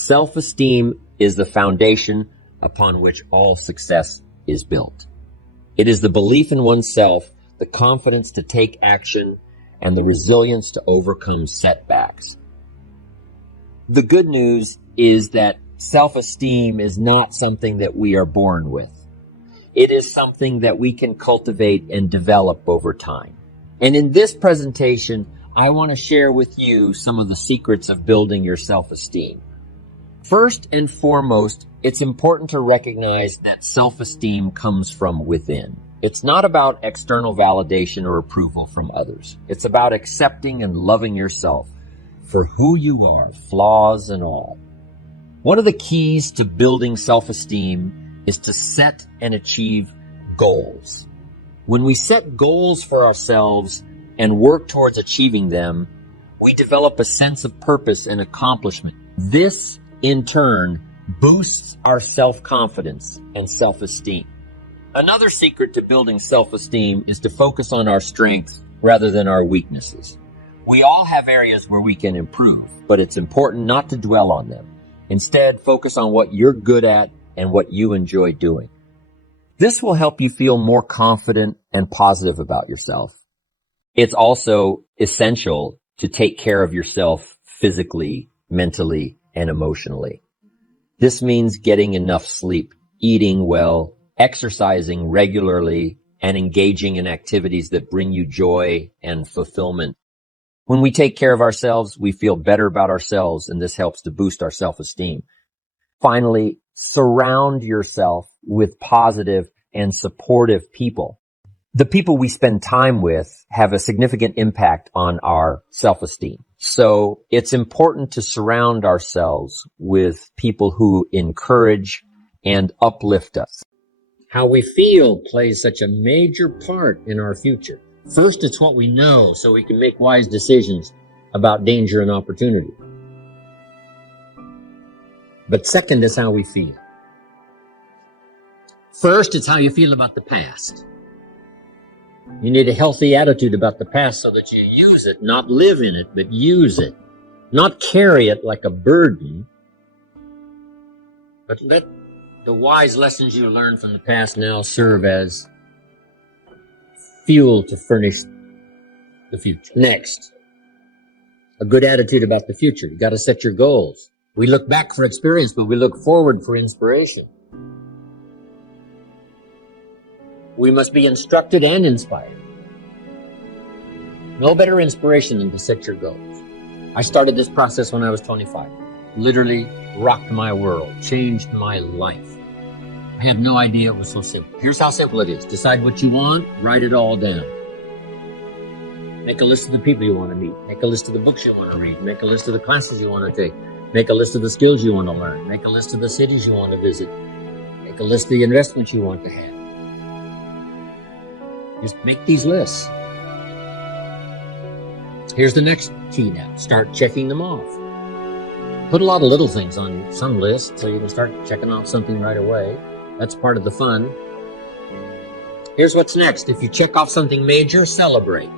Self-esteem is the foundation upon which all success is built. It is the belief in oneself, the confidence to take action, and the resilience to overcome setbacks. The good news is that self-esteem is not something that we are born with. It is something that we can cultivate and develop over time. And in this presentation, I want to share with you some of the secrets of building your self-esteem. First and foremost, it's important to recognize that self-esteem comes from within. It's not about external validation or approval from others. It's about accepting and loving yourself for who you are, flaws and all. One of the keys to building self-esteem is to set and achieve goals. When we set goals for ourselves and work towards achieving them, we develop a sense of purpose and accomplishment. This, in turn, boosts our self-confidence and self-esteem. Another secret to building self-esteem is to focus on our strengths rather than our weaknesses. We all have areas where we can improve, but it's important not to dwell on them. Instead, focus on what you're good at and what you enjoy doing. This will help you feel more confident and positive about yourself. It's also essential to take care of yourself physically, mentally, and emotionally. This means getting enough sleep, eating well, exercising regularly, and engaging in activities that bring you joy and fulfillment. When we take care of ourselves, we feel better about ourselves, and this helps to boost our self-esteem. Finally, surround yourself with positive and supportive people. The people we spend time with have a significant impact on our self-esteem. So it's important to surround ourselves with people who encourage and uplift us. How we feel plays such a major part in our future. First, it's what we know so we can make wise decisions about danger and opportunity. But second is how we feel. First, it's how you feel about the past. You need a healthy attitude about the past so that you use it, not live in it, but use it. Not carry it like a burden, but let the wise lessons you learned from the past now serve as fuel to furnish the future. Next, a good attitude about the future. You got to set your goals. We look back for experience, but we look forward for inspiration. We must be instructed and inspired. No better inspiration than to set your goals. I started this process when I was 25. Literally rocked my world, changed my life. I had no idea it was so simple. Here's how simple it is. Decide what you want, write it all down. Make a list of the people you want to meet. Make a list of the books you want to read. Make a list of the classes you want to take. Make a list of the skills you want to learn. Make a list of the cities you want to visit. Make a list of the investments you want to have. Just make these lists. Here's the next key now. Start checking them off. Put a lot of little things on some list so you can start checking off something right away. That's part of the fun. Here's what's next. If you check off something major, celebrate.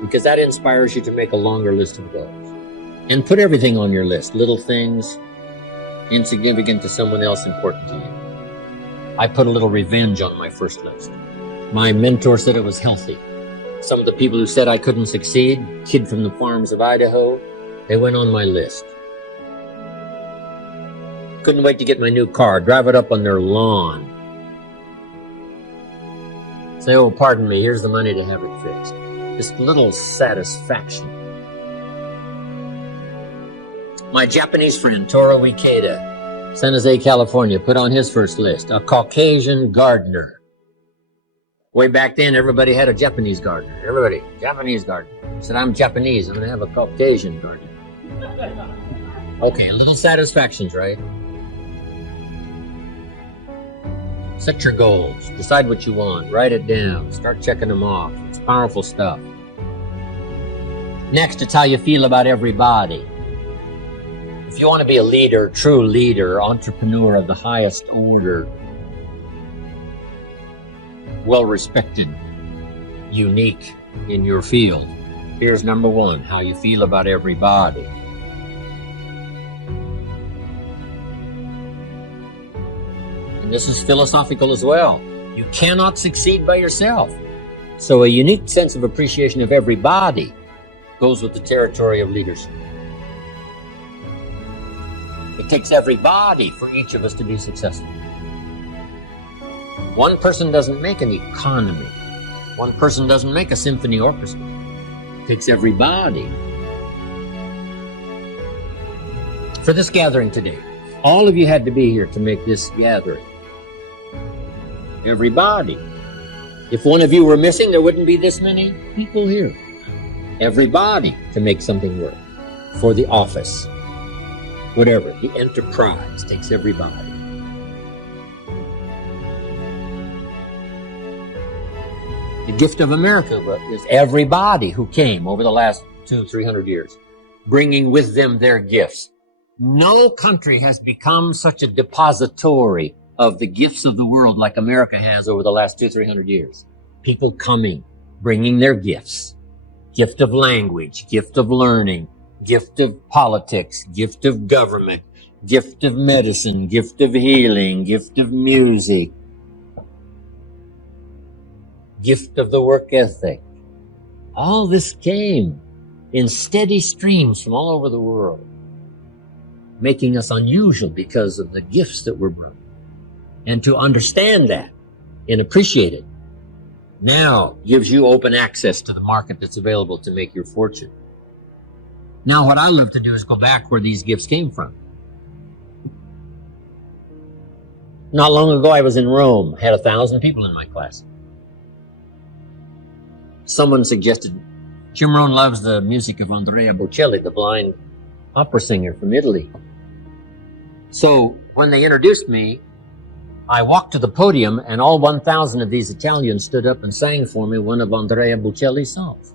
Because that inspires you to make a longer list of goals. And put everything on your list. Little things, insignificant to someone else, important to you. I put a little revenge on my first list. My mentor said it was healthy. Some of the people who said I couldn't succeed, kid from the farms of Idaho, they went on my list. Couldn't wait to get my new car, drive it up on their lawn. Say, oh, pardon me, here's the money to have it fixed. Just little satisfaction. My Japanese friend, Toru Ikeda, San Jose, California, put on his first list, a Caucasian gardener. Way back then, everybody had a Japanese gardener. Everybody, Japanese gardener. I said, I'm Japanese, I'm gonna have a Caucasian gardener. Okay, a little satisfactions, right? Set your goals. Decide what you want. Write it down. Start checking them off. It's powerful stuff. Next, it's how you feel about everybody. If you want to be a leader, true leader, entrepreneur of the highest order, well-respected, unique in your field, here's number one, how you feel about everybody. and this is philosophical as well, you cannot succeed by yourself. So a unique sense of appreciation of everybody goes with the territory of leadership. It takes everybody for each of us to be successful. One person doesn't make an economy. One person doesn't make a symphony orchestra. It takes everybody. For this gathering today, all of you had to be here to make this gathering. Everybody. If one of you were missing, there wouldn't be this many people here. Everybody to make something work. For the office. Whatever. The enterprise takes everybody. The gift of America is everybody who came over the last 200-300 years, bringing with them their gifts. No country has become such a depository of the gifts of the world like America has over the last 200-300 years. People coming, bringing their gifts. Gift of language, gift of learning, gift of politics, gift of government, gift of medicine, gift of healing, gift of music, gift of the work ethic. All this came in steady streams from all over the world, making us unusual because of the gifts that were brought. And to understand that and appreciate it now gives you open access to the market that's available to make your fortune. Now what I love to do is go back where these gifts came from. Not long ago I was in Rome, had 1,000 people in my class. Someone suggested, Jim Rohn loves the music of Andrea Bocelli, the blind opera singer from Italy. So when they introduced me, I walked to the podium and all 1,000 of these Italians stood up and sang for me one of Andrea Bocelli's songs.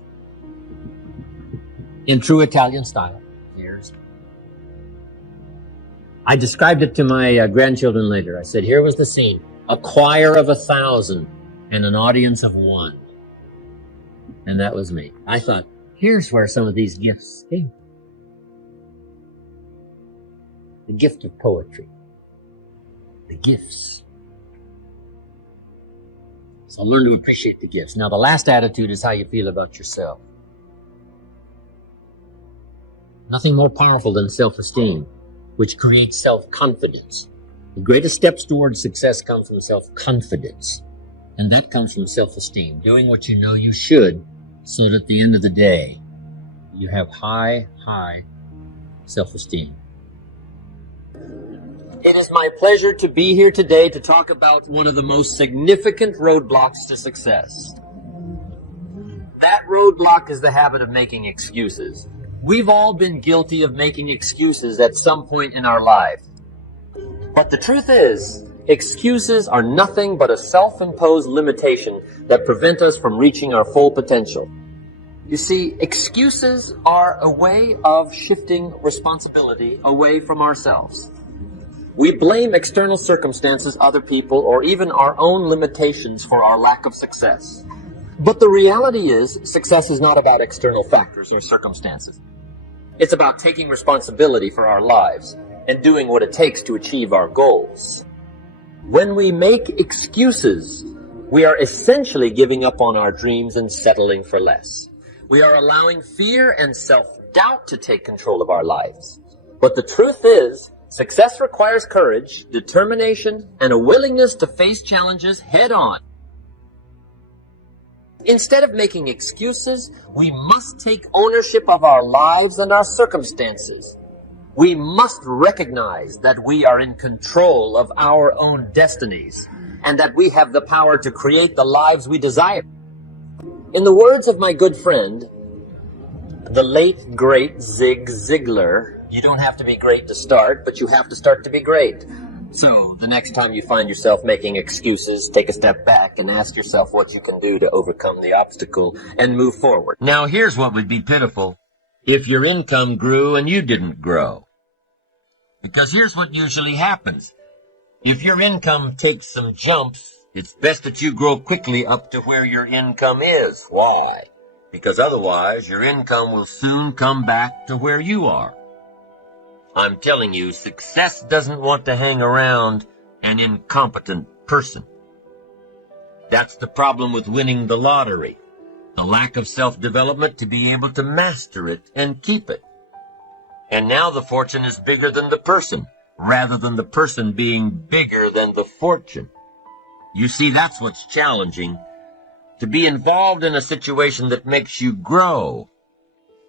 In true Italian style. Years. I described it to my grandchildren later. I said, here was the scene. A choir of 1,000 and an audience of 1. And that was me. I thought, here's where some of these gifts came from. The gift of poetry. The gifts. So learn to appreciate the gifts. Now the last attitude is how you feel about yourself. Nothing more powerful than self-esteem, which creates self-confidence. The greatest steps towards success come from self-confidence. And that comes from self-esteem, doing what you know you should, so that at the end of the day, you have high self-esteem. It is my pleasure to be here today to talk about one of the most significant roadblocks to success. That roadblock is the habit of making excuses. We've all been guilty of making excuses at some point in our life. But the truth is, excuses are nothing but a self-imposed limitation that prevent us from reaching our full potential. You see, excuses are a way of shifting responsibility away from ourselves. We blame external circumstances, other people, or even our own limitations for our lack of success. But the reality is, success is not about external factors or circumstances. It's about taking responsibility for our lives and doing what it takes to achieve our goals. When we make excuses, we are essentially giving up on our dreams and settling for less. We are allowing fear and self-doubt to take control of our lives. But the truth is, success requires courage, determination, and a willingness to face challenges head-on. Instead of making excuses, we must take ownership of our lives and our circumstances. We must recognize that we are in control of our own destinies and that we have the power to create the lives we desire. In the words of my good friend, the late, great Zig Ziglar, you don't have to be great to start, but you have to start to be great. So, the next time you find yourself making excuses, take a step back and ask yourself what you can do to overcome the obstacle and move forward. Now, here's what would be pitiful. If your income grew and you didn't grow. Because here's what usually happens. If your income takes some jumps, it's best that you grow quickly up to where your income is. Why? Because otherwise, your income will soon come back to where you are. I'm telling you, success doesn't want to hang around an incompetent person. That's the problem with winning the lottery. A lack of self-development to be able to master it and keep it. And now the fortune is bigger than the person, rather than the person being bigger than the fortune. You see, that's what's challenging. To be involved in a situation that makes you grow.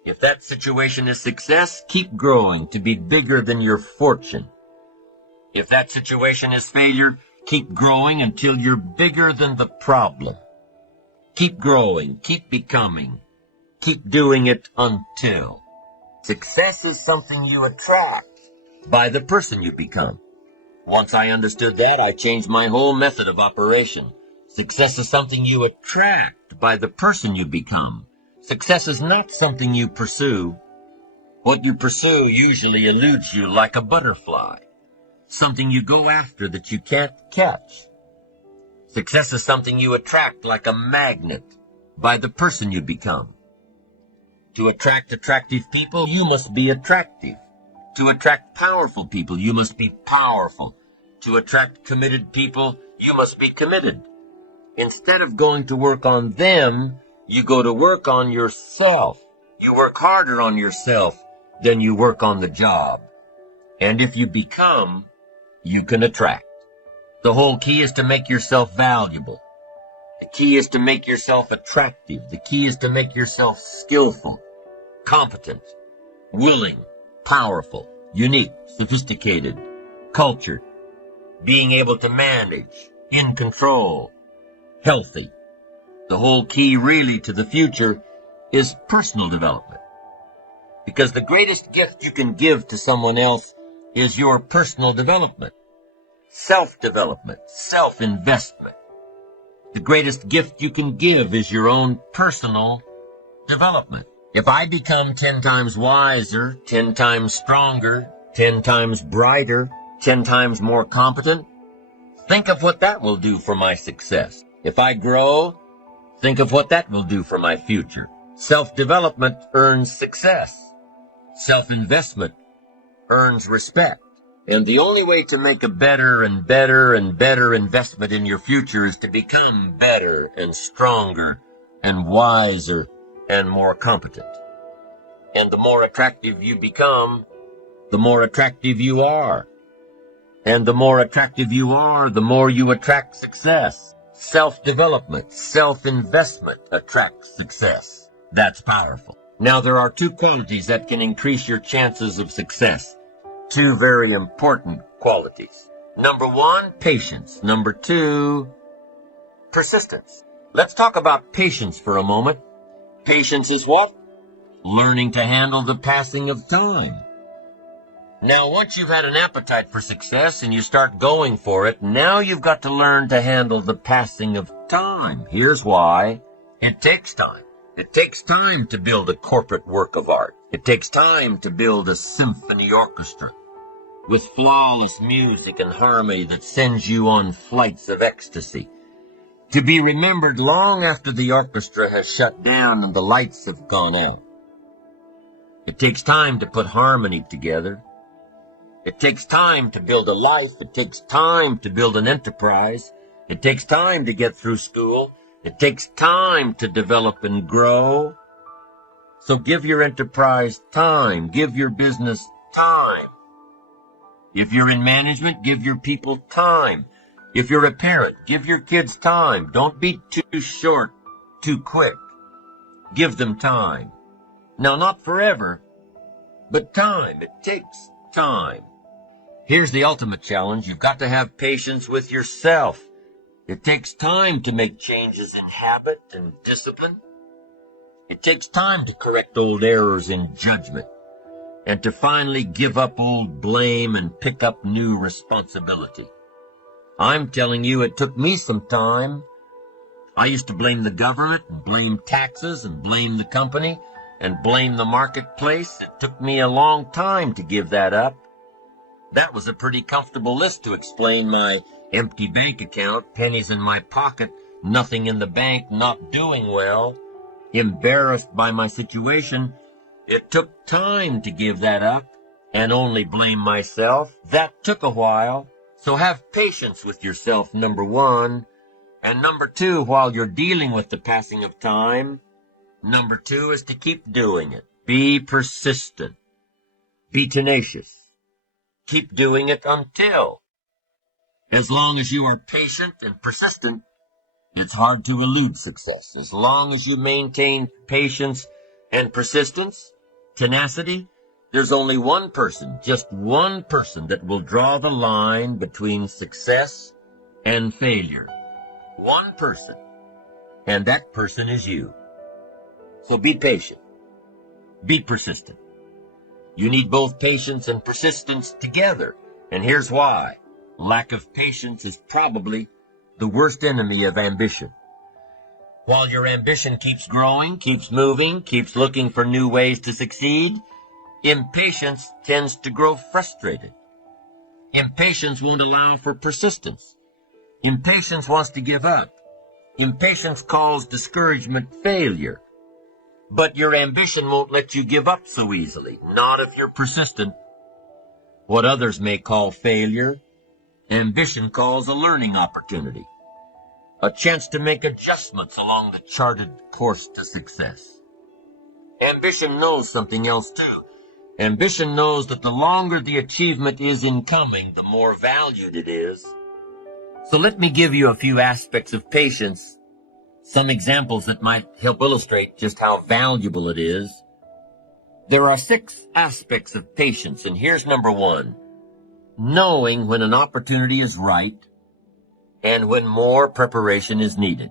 If that situation is success, keep growing to be bigger than your fortune. If that situation is failure, keep growing until you're bigger than the problem. Keep growing, keep becoming, keep doing it until. Success is something you attract by the person you become. Once I understood that, I changed my whole method of operation. Success is something you attract by the person you become. Success is not something you pursue. What you pursue usually eludes you like a butterfly, something you go after that you can't catch. Success is something you attract like a magnet by the person you become. To attract attractive people, you must be attractive. To attract powerful people, you must be powerful. To attract committed people, you must be committed. Instead of going to work on them, you go to work on yourself. You work harder on yourself than you work on the job. And if you become, you can attract. The whole key is to make yourself valuable. The key is to make yourself attractive. The key is to make yourself skillful, competent, willing, powerful, unique, sophisticated, cultured, being able to manage, in control, healthy. The whole key really to the future is personal development. Because the greatest gift you can give to someone else is your personal development, self-development, self-investment. The greatest gift you can give is your own personal development. If I become 10 times wiser, 10 times stronger, 10 times brighter, 10 times more competent, think of what that will do for my success. If I grow, think of what that will do for my future. Self-development earns success. Self-investment earns respect. And the only way to make a better and better and better investment in your future is to become better and stronger and wiser and more competent. And the more attractive you become, the more attractive you are. And the more attractive you are, the more you attract success. Self-development, self-investment attracts success. That's powerful. Now, there are two qualities that can increase your chances of success. Two very important qualities. Number one, patience. Number two, persistence. Let's talk about patience for a moment. Patience is what? Learning to handle the passing of time. Now, once you've had an appetite for success and you start going for it, now you've got to learn to handle the passing of time. Here's why. It takes time. It takes time to build a corporate work of art. It takes time to build a symphony orchestra with flawless music and harmony that sends you on flights of ecstasy, to be remembered long after the orchestra has shut down and the lights have gone out. It takes time to put harmony together. It takes time to build a life. It takes time to build an enterprise. It takes time to get through school. It takes time to develop and grow. So give your enterprise time. Give your business time. If you're in management, give your people time. If you're a parent, give your kids time. Don't be too short, too quick. Give them time. Now, not forever, but time. It takes time. Here's the ultimate challenge. You've got to have patience with yourself. It takes time to make changes in habit and discipline. It takes time to correct old errors in judgment and to finally give up old blame and pick up new responsibility. I'm telling you, it took me some time. I used to blame the government and blame taxes and blame the company and blame the marketplace. It took me a long time to give that up. That was a pretty comfortable list to explain my empty bank account, pennies in my pocket, nothing in the bank, not doing well, embarrassed by my situation. It took time to give that up and only blame myself. That took a while. So have patience with yourself, number one. And number two, while you're dealing with the passing of time, number two is to keep doing it. Be persistent. Be tenacious. Keep doing it until. As long as you are patient and persistent, it's hard to elude success. As long as you maintain patience and persistence, tenacity, there's only one person, just one person, that will draw the line between success and failure. One person. And that person is you. So be patient. Be persistent. You need both patience and persistence together. And here's why. Lack of patience is probably the worst enemy of ambition. While your ambition keeps growing, keeps moving, keeps looking for new ways to succeed, impatience tends to grow frustrated. Impatience won't allow for persistence. Impatience wants to give up. Impatience calls discouragement failure. But your ambition won't let you give up so easily, not if you're persistent. What others may call failure, ambition calls a learning opportunity, a chance to make adjustments along the charted course to success. Ambition knows something else too. Ambition knows that the longer the achievement is in coming, the more valued it is. So let me give you a few aspects of patience, some examples that might help illustrate just how valuable it is. There are 6 aspects of patience, and here's number 1. Knowing when an opportunity is right and when more preparation is needed.